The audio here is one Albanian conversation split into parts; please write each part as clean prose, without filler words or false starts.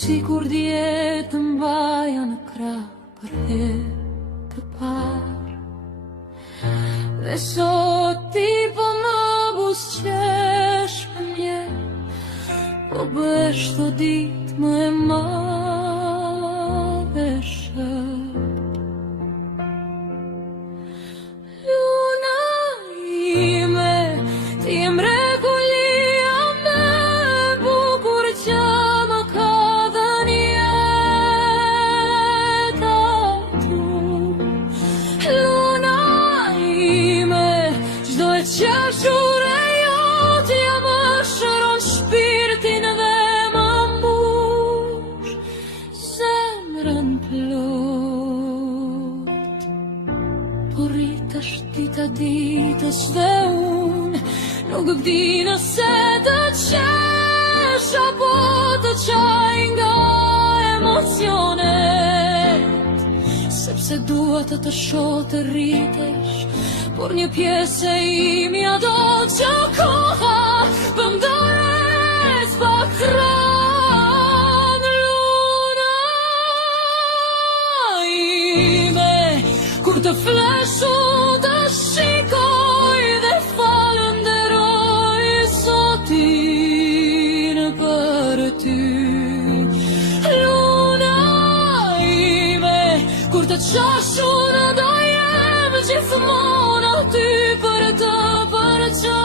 sikur djetë mbaja në krah për herë të parë. Dhe sot ti po më buzëqesh me mjetë, po bësh të ditë më e madhe shëtë. Luna ime, ti e mrekullia me bukur që më ka dhënë jeta tu. Luna ime, çdo e qeshur e jotja më shëron shpirtin dhe më mbush zemrën plot. Po rritesh dita ditës dhe unë nuk di nëse të qesh apo të qaj nga emocionet, sepse dua të shoh të rritesh, por një pjesë e imja do që koha pëm dores pak rang. Luna ime, kur të flesh unë të shikoj dhe falenderoj Zotin për ty. Luna ime, kur të qash unë do jem gjithmonë aty për të përqafuar.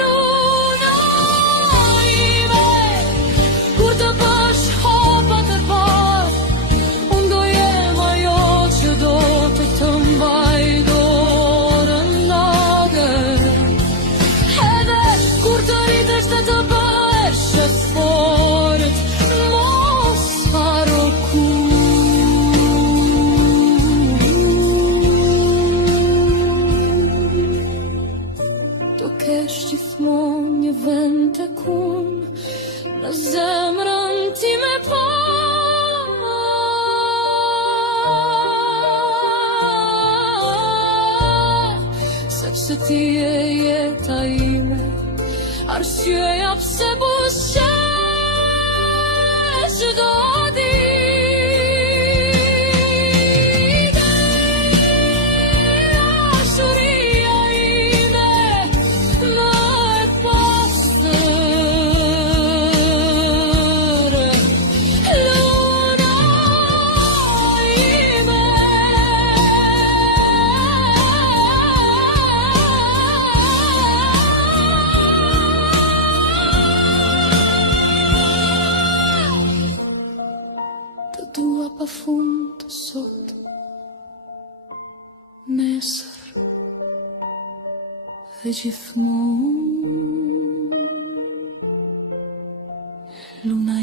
Luna ime, kur të bësh hapat e parë, unë do jem ajo që do të mbaj dorën natën. Edhe kur të rritesh dhe të bëhesh e fort, mos haro do kesh gjithmonë një vend tek unë, në zemrën time pa. Sepse ti e jeta ime, arsyeja pse buzëqesh çdo ditë. Dashuria ime më e pastër. Luna ime, të dua pafund sot, nesër dhe gjithmonë. Luna